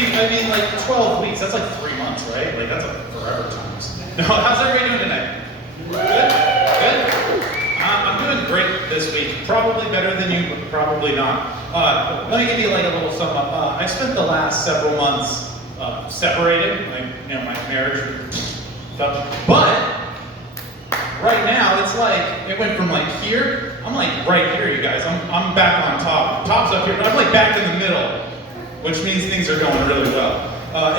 I mean, like 12 weeks. That's like 3 months, right? Like that's a forever times. No, how's everybody doing tonight? Good. Good. I'm doing great this week. Probably better than you, but probably not. Let me give you like a little sum up. I spent the last several months separated, like my marriage stuff. But right now, it's like it went from like here. I'm like right here, you guys. I'm back on top. Top's up here, but I'm like back in the middle, which means things are going really well.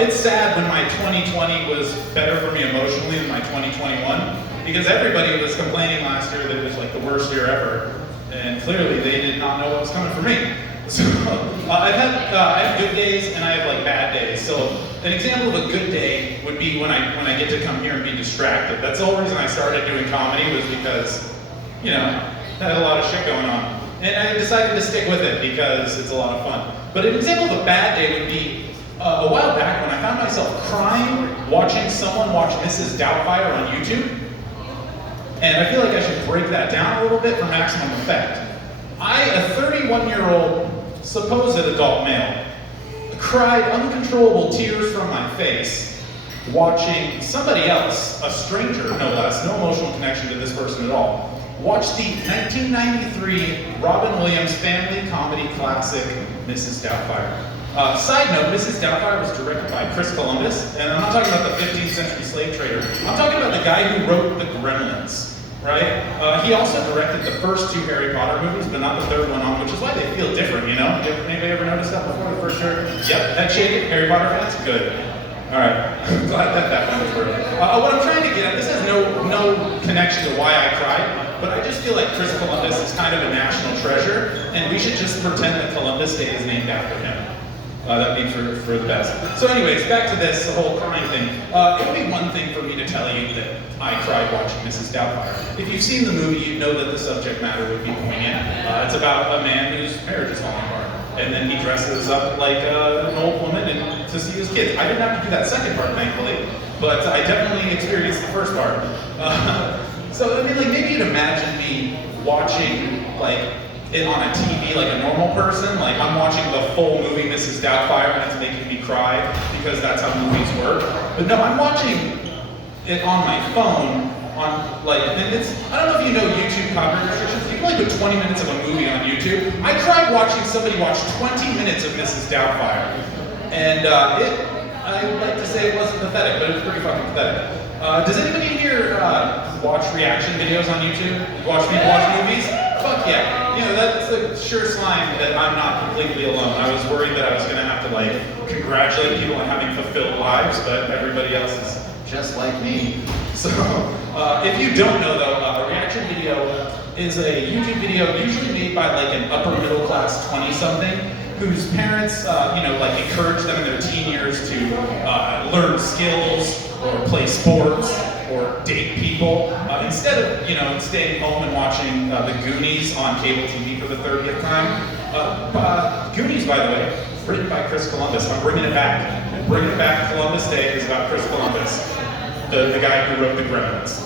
It's sad when my 2020 was better for me emotionally than my 2021, because everybody was complaining last year that it was like the worst year ever, and clearly they did not know what was coming for me. So I have good days and I have like bad days. So an example of a good day would be when I get to come here and be distracted. That's the whole reason I started doing comedy, was because I had a lot of shit going on, and I decided to stick with it because it's a lot of fun. But an example of a bad day would be a while back when I found myself crying watching someone watch Mrs. Doubtfire on YouTube. And I feel like I should break that down a little bit for maximum effect. A 31-year-old supposed adult male, cried uncontrollable tears from my face watching somebody else, a stranger no less, no emotional connection to this person at all, watch the 1993 Robin Williams family comedy classic, Mrs. Doubtfire. Side note, Mrs. Doubtfire was directed by Chris Columbus, and I'm not talking about the 15th century slave trader. I'm talking about the guy who wrote The Gremlins, right? He also directed the first 2 Harry Potter movies, but not the 3rd one on, which is why they feel different, Anybody ever noticed that before, the first Harry? Yep, that shake, Harry Potter fans? Good. All right, I'm glad that one was heard. What I'm trying to get at, this has no connection to why I cried, but I just feel like Chris Columbus is kind of a national treasure, and we should just pretend that Columbus Day is named after him. That'd be for the best. So anyways, back to this whole crying thing. It would be one thing for me to tell you that I cried watching Mrs. Doubtfire. If you've seen the movie, you'd know that the subject matter would be poignant. It's about a man whose marriage is falling apart, and then he dresses up like an old woman to see his kids. I didn't have to do that second part, thankfully, but I definitely experienced the first part. So I mean, like maybe you'd imagine me watching it on a TV like a normal person, like I'm watching the full movie Mrs. Doubtfire and it's making me cry because that's how movies work. But no, I'm watching it on my phone and it's, I don't know if you know YouTube copyright restrictions, you can only put 20 minutes of a movie on YouTube. I tried watching somebody watch 20 minutes of Mrs. Doubtfire, and I would like to say it wasn't pathetic, but it was pretty fucking pathetic. Does anybody here watch reaction videos on YouTube? Watch people watch movies? Fuck yeah. That's a sure sign that I'm not completely alone. I was worried that I was gonna have to congratulate people on having fulfilled lives, but everybody else is just like me. So, if you don't know though, a reaction video is a YouTube video usually made by an upper middle class 20-something whose parents, encourage them in their teen years to learn skills or play sports or date people, instead of staying home and watching The Goonies on cable TV for the 30th time. Goonies, by the way, written by Chris Columbus. I'm bringing it back. Bringing it back. Columbus Day is about Chris Columbus, the guy who wrote The Gremlins.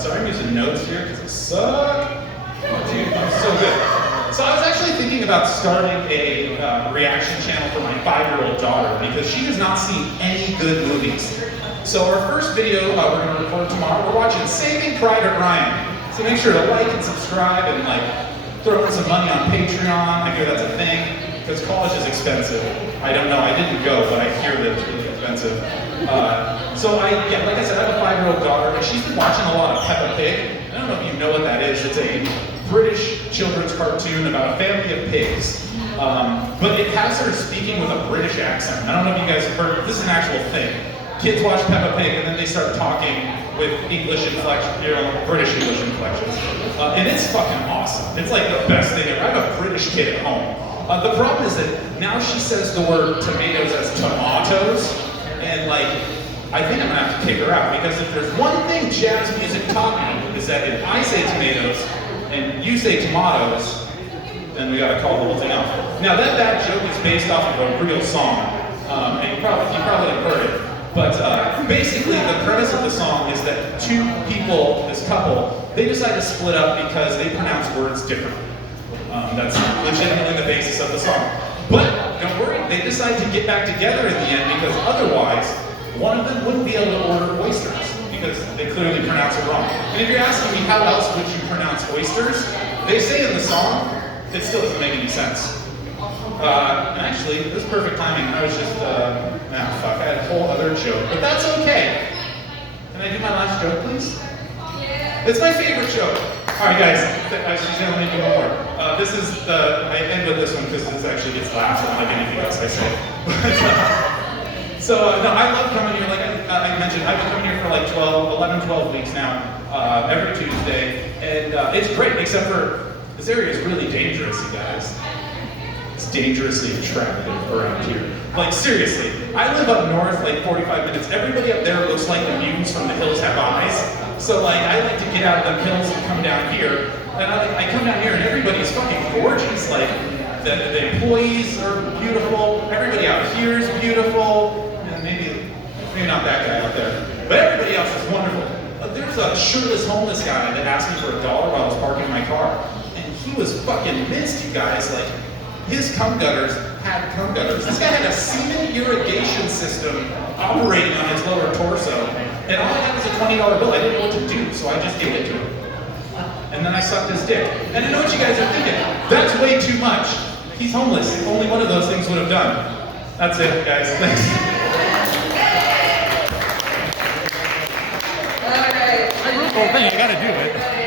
Sorry, I'm using notes here because they suck. Oh, dude, I'm so good. So I was actually thinking about starting a reaction channel for my 5-year-old daughter because she has not seen any good movies. So our first video we're going to record tomorrow, we're watching Saving Private Ryan. So make sure to like and subscribe and throw in some money on Patreon. I hear that's a thing because college is expensive. I don't know, I didn't go, but I hear that it's really expensive. Like I said, I have a 5-year-old daughter and she's been watching a lot of Peppa Pig. I don't know if you know what that is. It's a British children's cartoon about a family of pigs. But it has her speaking with a British accent. I don't know if you guys have heard, this is an actual thing. Kids watch Peppa Pig and then they start talking with English inflection, British English inflections. And it's fucking awesome. It's like the best thing ever. I have a British kid at home. The problem is that now she says the word tomatoes as tomatoes, and I think I'm gonna have to kick her out because if there's one thing jazz music taught me is that if I say tomatoes and you say tomatoes, then we gotta call the whole thing out. Now that joke is based off of a real song, and you probably have heard it. But basically, the premise of the song is that 2 people, this couple, they decide to split up because they pronounce words differently. That's legitimately the basis of the song. But don't worry, they decide to get back together in the end because otherwise, one of them wouldn't be able to order oysters because they clearly pronounce it wrong. And if you're asking me how else would you pronounce oysters, they say in the song, it still doesn't make any sense. And actually, it was perfect timing. I was just, fuck, I had a whole other joke, but that's okay. Can I do my last joke, please? It's my favorite joke. All right, guys, she's gonna make me one more. This is I end with this one because this actually gets laughs unlike anything else I say. No, I love coming here. Like I mentioned, I've been coming here for like 12 weeks now, every Tuesday, and it's great, except for this area is really dangerous, you guys. It's dangerously attractive around here. Like seriously, I live up north, like 45 minutes. Everybody up there looks like the mutants from The Hills Have Eyes. So like, I like to get out of the hills and come down here. And I come down here and everybody's fucking gorgeous. Like, the employees are beautiful. Everybody out here is beautiful. And maybe not that guy out there. But everybody else is wonderful. There's a shirtless homeless guy that asked me for $1 while I was parking my car. And he was fucking missed, you guys. Like, his cum gutters had cum gutters. This guy had a semen irrigation system operating on his lower torso. And all I had was a $20 bill. I didn't know what to do, so I just gave it to him. And then I sucked his dick. And I know what you guys are thinking. That's way too much. He's homeless. Only one of those things would have done. That's it, guys. Thanks. All right. Whole thing, I gotta do it.